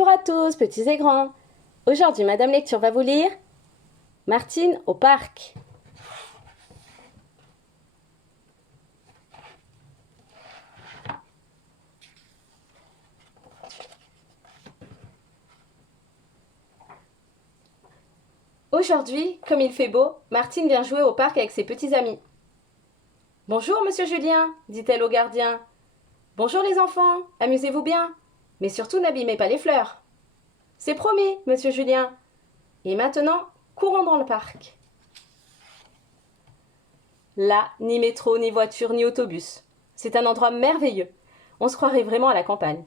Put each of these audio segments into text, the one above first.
Bonjour à tous, petits et grands. Aujourd'hui, Madame Lecture va vous lire Martine au parc. Aujourd'hui, comme il fait beau, Martine vient jouer au parc avec ses petits amis. Bonjour, monsieur Julien, dit-elle au gardien. Bonjour les enfants, amusez-vous bien. Mais surtout n'abîmez pas les fleurs. C'est promis, monsieur Julien. Et maintenant, courons dans le parc. Là, ni métro, ni voiture, ni autobus. C'est un endroit merveilleux. On se croirait vraiment à la campagne.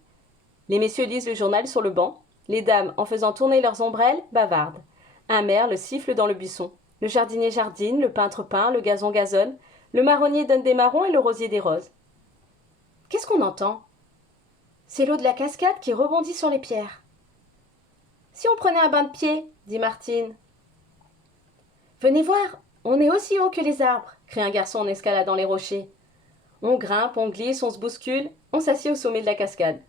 Les messieurs lisent le journal sur le banc. Les dames, en faisant tourner leurs ombrelles, bavardent. Un merle siffle dans le buisson. Le jardinier jardine, le peintre peint, le gazon gazonne. Le marronnier donne des marrons et le rosier des roses. Qu'est-ce qu'on entend? C'est l'eau de la cascade qui rebondit sur les pierres. Si on prenait un bain de pied, dit Martine. Venez voir, on est aussi haut que les arbres, crie un garçon en escaladant les rochers. On grimpe, on glisse, on se bouscule, on s'assied au sommet de la cascade.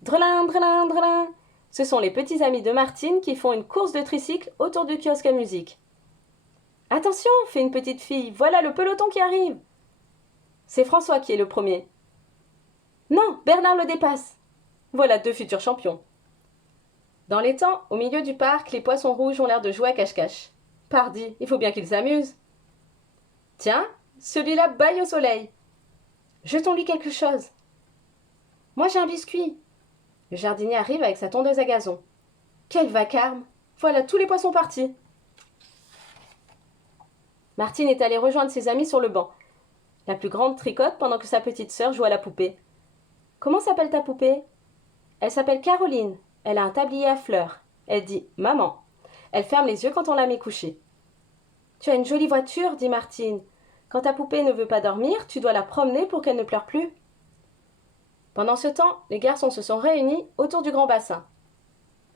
Drelin, drelin, drelin. Ce sont les petits amis de Martine qui font une course de tricycle autour du kiosque à musique. Attention, fait une petite fille, voilà le peloton qui arrive. C'est François qui est le premier. Non, Bernard le dépasse. Voilà deux futurs champions. Dans les temps, au milieu du parc, les poissons rouges ont l'air de jouer à cache-cache. Pardi, il faut bien qu'ils s'amusent. Tiens, celui-là bâille au soleil. Jetons-lui quelque chose. Moi j'ai un biscuit. Le jardinier arrive avec sa tondeuse à gazon. Quel vacarme! Voilà tous les poissons partis. Martine est allée rejoindre ses amis sur le banc. La plus grande tricote pendant que sa petite sœur joue à la poupée. Comment s'appelle ta poupée? Elle s'appelle Caroline. Elle a un tablier à fleurs. Elle dit « Maman ». Elle ferme les yeux quand on la met couchée. Tu as une jolie voiture, dit Martine. Quand ta poupée ne veut pas dormir, tu dois la promener pour qu'elle ne pleure plus. Pendant ce temps, les garçons se sont réunis autour du grand bassin.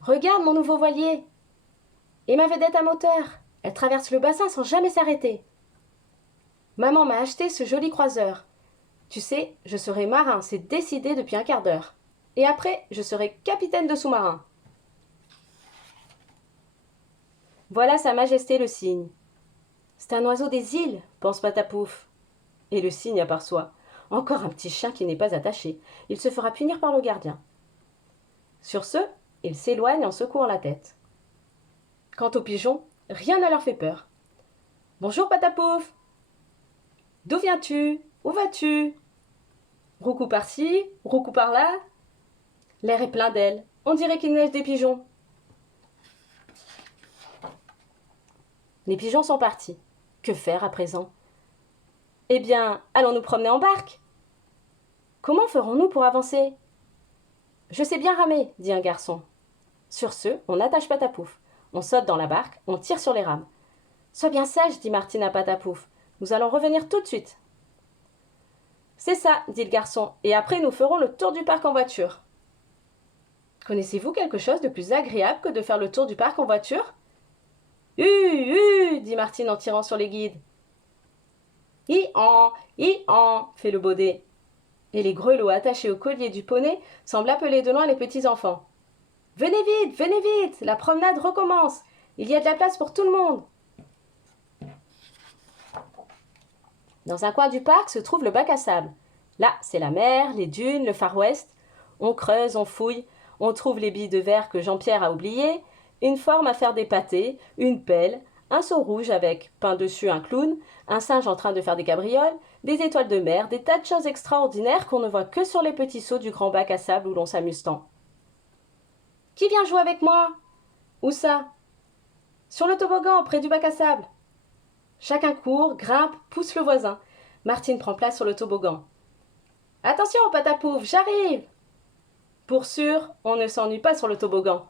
Regarde mon nouveau voilier. Et ma vedette à moteur. Elle traverse le bassin sans jamais s'arrêter. Maman m'a acheté ce joli croiseur. Tu sais, je serai marin, c'est décidé depuis un quart d'heure. Et après, je serai capitaine de sous-marin. Voilà Sa Majesté le cygne. C'est un oiseau des îles, pense Patapouf. Et le cygne aperçoit. Encore un petit chien qui n'est pas attaché. Il se fera punir par le gardien. Sur ce, il s'éloigne en secouant la tête. Quant aux pigeons, rien ne leur fait peur. Bonjour Patapouf. D'où viens-tu? Où vas-tu? Roucou par-ci, roucou par-là. L'air est plein d'ailes. On dirait qu'il neige des pigeons. Les pigeons sont partis. Que faire à présent? Eh bien, allons nous promener en barque. Comment ferons-nous pour avancer? Je sais bien ramer, dit un garçon. Sur ce, on attache Patapouf. On saute dans la barque, on tire sur les rames. Sois bien sage, dit Martine à Patapouf. Nous allons revenir tout de suite. C'est ça, dit le garçon, et après nous ferons le tour du parc en voiture. Connaissez-vous quelque chose de plus agréable que de faire le tour du parc en voiture? Dit Martine en tirant sur les guides. Hi-en, fait le baudet. Et les grelots attachés au collier du poney semblent appeler de loin les petits enfants. Venez vite, la promenade recommence. Il y a de la place pour tout le monde. Dans un coin du parc se trouve le bac à sable. Là, c'est la mer, les dunes, le Far West. On creuse, on fouille, on trouve les billes de verre que Jean-Pierre a oubliées, une forme à faire des pâtés, une pelle, un seau rouge avec, peint dessus, un clown, un singe en train de faire des cabrioles, des étoiles de mer, des tas de choses extraordinaires qu'on ne voit que sur les petits seaux du grand bac à sable où l'on s'amuse tant. Qui vient jouer avec moi? Où ça? Sur le toboggan, près du bac à sable. Chacun court, grimpe, pousse le voisin. Martine prend place sur le toboggan. Attention, Patapouf, j'arrive! Pour sûr, on ne s'ennuie pas sur le toboggan.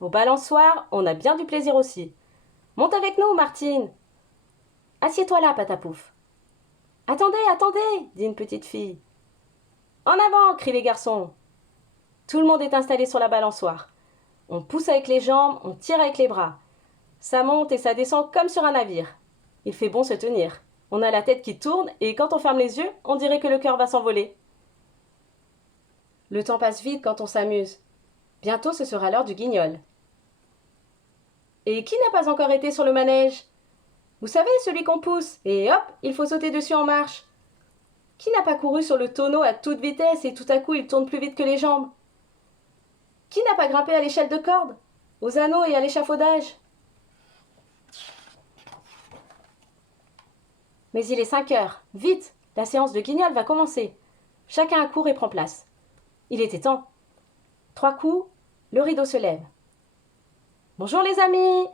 Au balançoire, on a bien du plaisir aussi. Monte avec nous, Martine. Assieds-toi là, Patapouf. Attendez, dit une petite fille. En avant, crient les garçons. Tout le monde est installé sur la balançoire. On pousse avec les jambes, on tire avec les bras. Ça monte et ça descend comme sur un navire. Il fait bon se tenir. On a la tête qui tourne et quand on ferme les yeux, on dirait que le cœur va s'envoler. Le temps passe vite quand on s'amuse. Bientôt ce sera l'heure du guignol. Et qui n'a pas encore été sur le manège? Vous savez, celui qu'on pousse, et hop, il faut sauter dessus en marche. Qui n'a pas couru sur le tonneau à toute vitesse et tout à coup il tourne plus vite que les jambes? Qui n'a pas grimpé à l'échelle de corde, aux anneaux et à l'échafaudage? Mais il est 5 heures. Vite, la séance de guignol va commencer. Chacun accourt et prend place. Il était temps. 3 coups, le rideau se lève. Bonjour les amis.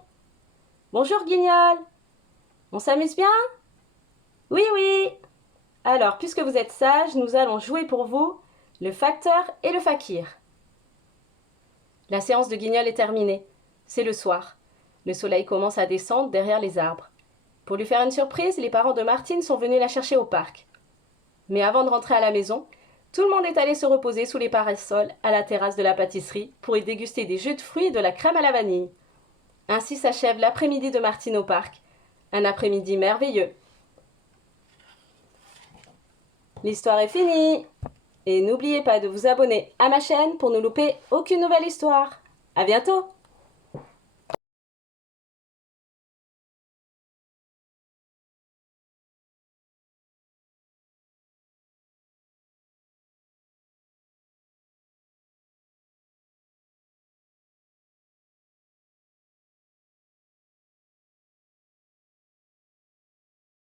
Bonjour guignol. On s'amuse bien? Oui, oui. Alors, puisque vous êtes sages, nous allons jouer pour vous le facteur et le fakir. La séance de guignol est terminée. C'est le soir. Le soleil commence à descendre derrière les arbres. Pour lui faire une surprise, les parents de Martine sont venus la chercher au parc. Mais avant de rentrer à la maison, tout le monde est allé se reposer sous les parasols à la terrasse de la pâtisserie pour y déguster des jus de fruits et de la crème à la vanille. Ainsi s'achève l'après-midi de Martine au parc. Un après-midi merveilleux. L'histoire est finie. Et n'oubliez pas de vous abonner à ma chaîne pour ne louper aucune nouvelle histoire. À bientôt!